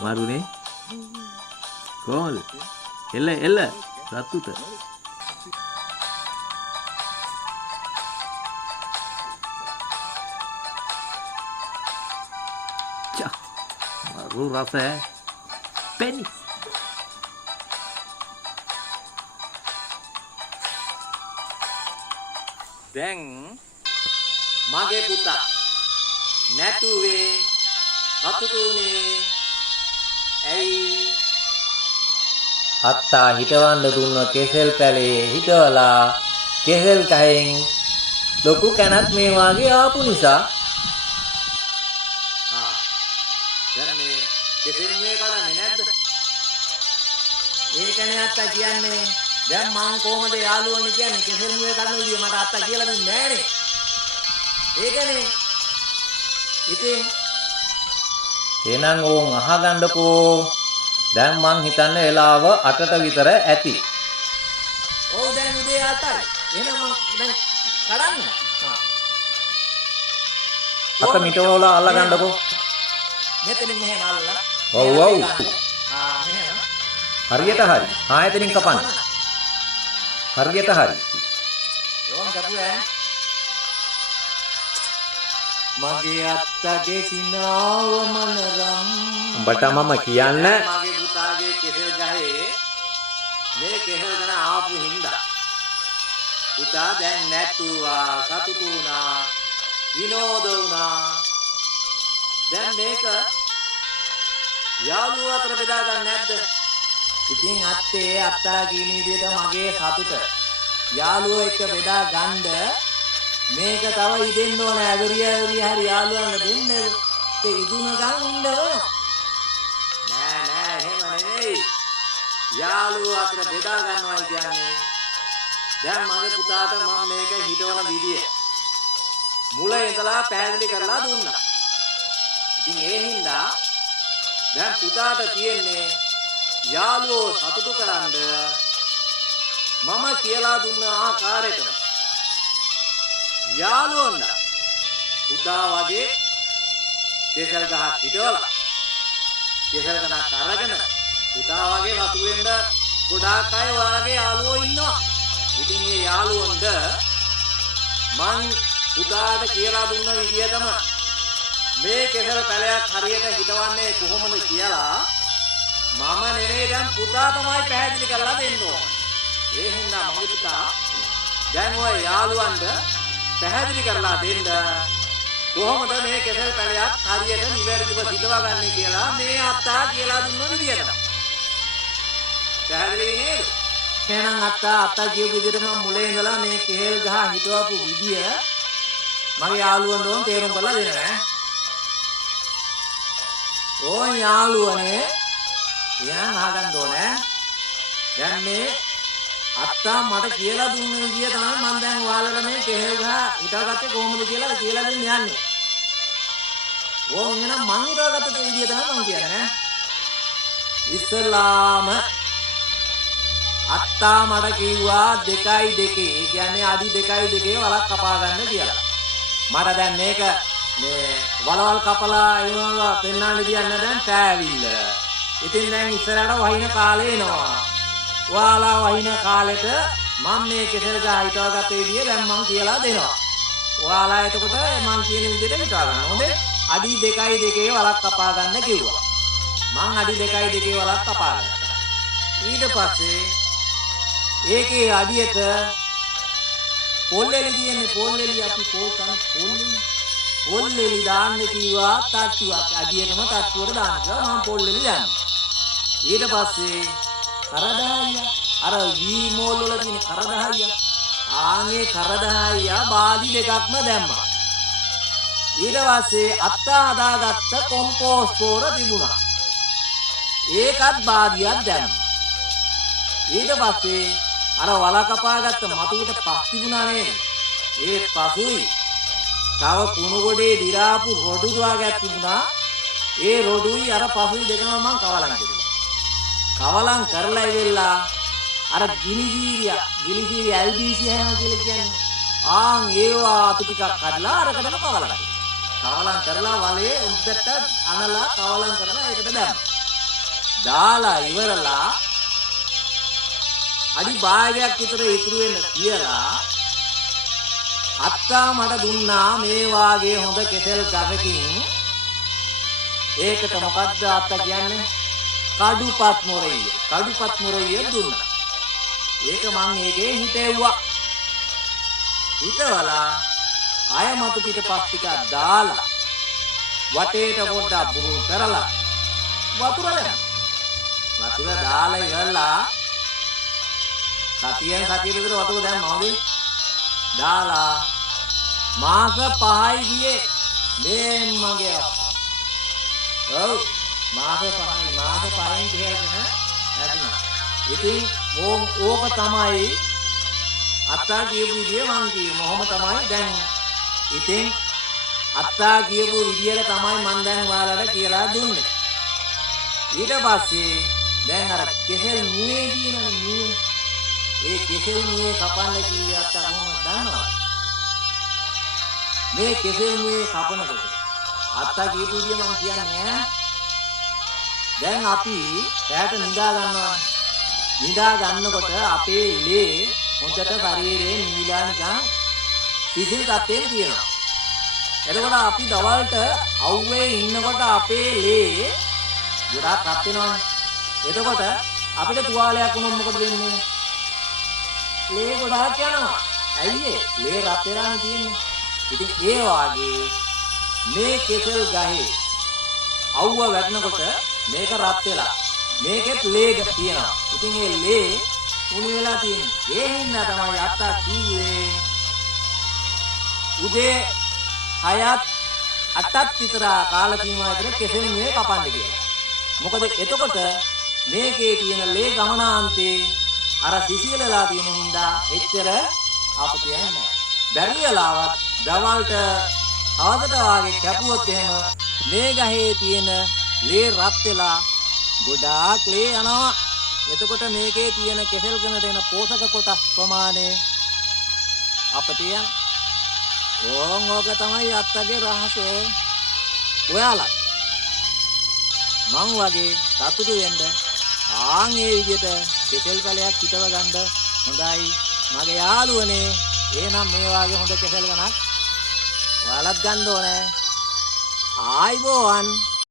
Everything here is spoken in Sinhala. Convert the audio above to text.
මාරුනේ කොහොමද? එල්ල රත්තුත. චා මාරු රස පෙනි. දැන් මගේ පුතා නැතුවේ අතුතුනේ ඇයි අත්තා හිටවන්න දුන්න කෙසෙල් පැලේ හිටවලා කෙසෙල් කහෙන් ලොකු කැනක් මේ වාගේ ආපු නිසා දැන් මේ කෙසෙල් මේ කඩන්නේ නැද්ද? ඒකනේ අත්තා කියන්නේ දැන් මං කොහමද යාළුවනේ කියන්නේ කෙසෙල් මුවේ කඩන විදිය මට අත්තා කියලා දුන්නේ නෑනේ ඒකනේ ඉතින් එහෙනම් ඕන් අහගන්නකෝ දැන් මං හිතන්නේ වෙලාව 8ට විතර ඇති. ඔව් දැන් උදේ 8යි. එහෙනම් මං දැන් කඩන්න. අත මිටවල අල්ල ගන්නකෝ. මෙතනින් මෙහෙම අල්ලලා. ඔව්. මෙහෙම. හරියට හරි. ආයතනින් කපන්න. හරියට හරි. යෝන් කපුවා. මගේ අත්තගේ සිනාව මනරම් උඹට මම කියන්න මගේ පුතාගේ කෙසෙල් ගහේ මේ කෙසෙල් ගන ආපු හින්දා පුතා දැන් නැතුවා සතුටු වුණා විනෝද වුණා දැන් මේක යාළුවෝ අතර බෙදා ගන්න නැද්ද? ඉතින් අත්තේ අත්තා කියන විදිහට මගේ සතුට යාළුවෝ එක්ක බෙදා ගන්න මේක තව ඉදෙන්න ඕන ඇවරිය හරි යාළුවන්ට දෙන්න ඒ ඉදුණ ගන්න ඕන නෑ එහෙම නෙවෙයි යාළුවෝ අතර බෙදා ගන්නවා කියන්නේ දැන් මගේ පුතාට මම මේක හිතවන විදිය මුල ඉඳලා පැහැදිලි කරලා දුන්නා. ඉතින් ඒ හින්දා දැන් පුතාට තියෙන්නේ යාළුවෝ සතුටු කරන්න මම කියලා දුන්න ආකාරයටම යාළුවොන්ට පුතා වගේ කෙසල් ගහක් හිටවලා කෙසල් ගහක් අරගෙන පුතා වගේ වතුර වෙන්න ගොඩාක් අය වාගේ යාළුවෝ ඉන්නවා. ඉතින් මේ යාළුවොන්ට මං පුතාට කියලා දුන්න විදියටම මේ කෙසල් පැලයක් හරියට හිටවන්නේ කොහොමද කියලා මම නෙමෙයි දැන් පුතා තමයි පැහැදිලි කරලා දෙන්න ඕන. ඒ හින්දා මගේ පුතා දැන් ඔය යාළුවන්ට පැහැදිලි කරලා දෙන්න කොහොමද මේ කෙසෙල් පැලයක් හරියට නිවැරදිව හිටවගන්නේ කියලා මේ අත්තා කියලා දුන්න විදියට. පැහැදිලි නේද? එහෙනම් අත්තා කියපු විදිහට මම මුලින් ඉඳලා මේ කෙහෙල් ගහ හිටවපු විදිය මගේ යාළුවන්ට ඕන තේරුම් කරලා දෙන්න ඈ. ඕන් යාළුවනේ එහෙනම් අහගන්න ඕනේ. දැන් මේ අත්තා මට කියලා දුන්න විදිය තමයි මම දැන් ඔයාලට මේ කෙහෙල් ගහ හිටවගත්තේ කොහොමද කියලා දෙන්න යන්නේ. ඕන් එහෙනම් මං හිටවගත්ත විදිය තමයි මම කියන්නේ. ඉස්සලාම අත්තා මට කිව්වා 2.2 කියන්නේ අඩි 2.2 වලක් කපා ගන්න කියලා. මට දැන් මේක මේ වලවල් කපලා ඒවා පෙන්වන්න දියන්න දැන් පෑවිල්ල. ඉතින් දැන් ඉස්සරහට වහින කාලේ එනවා. ඔයාලා වහින කාලෙට මම මේ කෙසෙල් ගහ හිටවගත්ත විදිය දැන් මම කියලා දෙනවා. ඔයාලා එතකොට මම කියන විදිහට හිටව ගන්න. හොඳේ? අඩි 2.2 වලක් කපා ගන්න කිව්වා. මං අඩි 2.2 වලක් කපා ගත්තා. ඊට පස්සේ ඒකේ අඩියට පොල්ලෙලි තියෙන්නේ පොල්ලෙලි අපි පොල්ලෙලි දාන්න කිව්වා තට්ටුවක් අඩියටම තට්ටුවට දාන්න කිව්වා මම පොල්ලෙලි දාන්න. ඊට පස්සේ කරදහයිය අර වී මෝල් වල තියෙන කරදහයිය ආන්ගේ කරදහයිය බාදි දෙකක්ම දැම්මා. ඊට පස්සේ අත්තා හදාගත්ත කොම්පෝස්ට් පොර තිබුණා. ඒකත් බාදියක් දැම්මා. ඊට පස්සේ අර වල කපාගත්ත මතුවට පස් තිබුණා නේද? ඒ පසුයි තව කුණු ගොඩේ දිරාපු රොඩු දුවාගත් තිබුණා. ඒ රොඩුයි අර පසුයි දෙකම මම කවලම් කෙරුවා. කවලම් කරලා ඉවෙලා අර ගිනිජීරිය LBC හැම කියලා කියන්නේ. ආන් ඒවා අතු ටිකක් කඩලා අරකටම කවලම් කරලා වලේ උද්දට අනලා කවලම් කරලා ඒකට දැම්මා. දාලා ඉවරලා අඩි භාගයක් විතර ඉතුරු වෙන්න කියලා අත්තා මට දුන්නා මේ වාගේ හොඳ කෙසෙල් ගහකින්. ඒකට මොකද්ද අත්තා කියන්නේ? කඩුපත් මොරෙය. කඩුපත් මොරෙය දුන්නා. ඒක මං ඒකේ හිතෙව්වා. හිතවලා ආයමතු පිටපත් ටිකක් දාලා වටේට පොඩ්ඩක් බුරු කරලා වතුර දැම්මා. වතුර දාලා ඉවරලා සතියෙන් සතිය විතර වතුර දැම්මා වගේ. දාලා මාස 5යි ගියේ මේ මගේ අප්පා. ඔව් මාස 5න් කියලා නැතුණා. ඉතින් ඕක තමයි අත්තා කියපු විදිය මං කියේ. මොහොම තමයි දැන්. ඉතින් අත්තා කියපු විදියට තමයි මං දැන් ඔයාලට කියලා දුන්නේ. ඊට පස්සේ දැන් අර කෙසෙල් මුවේ තියෙනනේ මුවේ. ඒ කෙසෙල් මුවේ කපන්න කිව්වේ අත්තා කොහොමද දන්නවද? මේ කෙසෙල් මුවේ කපනකොට අත්තා කියපු විදිය මං කියන්නේ ඈ. දැන් අපි රැට නිදා ගන්නවා. නිදා ගන්නකොට අපේ ලේ හොඳට ශරීරයේ නිවිලා නිකන් පිසිල් තත්ත්වයෙන් තියෙනවා. එතකොට අපි දවල්ට අවුවේ ඉන්නකොට අපේ ලේ ගොඩාක් රත් වෙනවනේ. එතකොට අපිට තුවාලයක් වුණොත් මොකද වෙන්නේ? ලේ ගොඩාක් යනවා. ඇයි ඒ? ලේ රත් වෙලානේ තියෙන්නේ. ඉතින් ඒ වාගේ මේ කෙසෙල් ගහේ අවුව වැටෙනකොට මේක රත් වෙලා මේකෙත් ලේ තියෙනවා. ඉතින් ඒ ලේ උණු වෙලා තියෙන්නේ. ඒ හින්දා තමයි අත්තා කිව්වේ උදේ 6ත් 8ත් විතර කාල සීමාව විතර කෙසෙල් මුවේ කපන්න කියලා. මොකද එතකොට මේකේ තියෙන ලේ ගමනාන්තේ අර සිසිලලා තියෙන හින්දා එච්චර අපතේ නැහැ. බැරි වෙලාවත් දවල්ට අවදට වාගේ කැපුවොත් එහෙම මේ ගහේ තියෙන ලේ රත් වෙලා ගොඩාක් ලේ යනවා. එතකොට මේකේ තියෙන කෙසෙල් ගණට එන පෝෂක කොටස් ප්‍රමාණය අපතේ යන. ඕක තමයි අත්තගේ රහස. ඔයාලා මං වගේ සතුටු වෙන්න ආන් ඒ විදිහට කෙසෙල් පැලයක් හිටව ගන්න හොඳයි මගේ යාළුවනේ. එහෙනම් මේ වාගේ හොඳ කෙසෙල් ගණක් ඔයාලත් ගන්න ඕනේ. ආයිබෝවන්.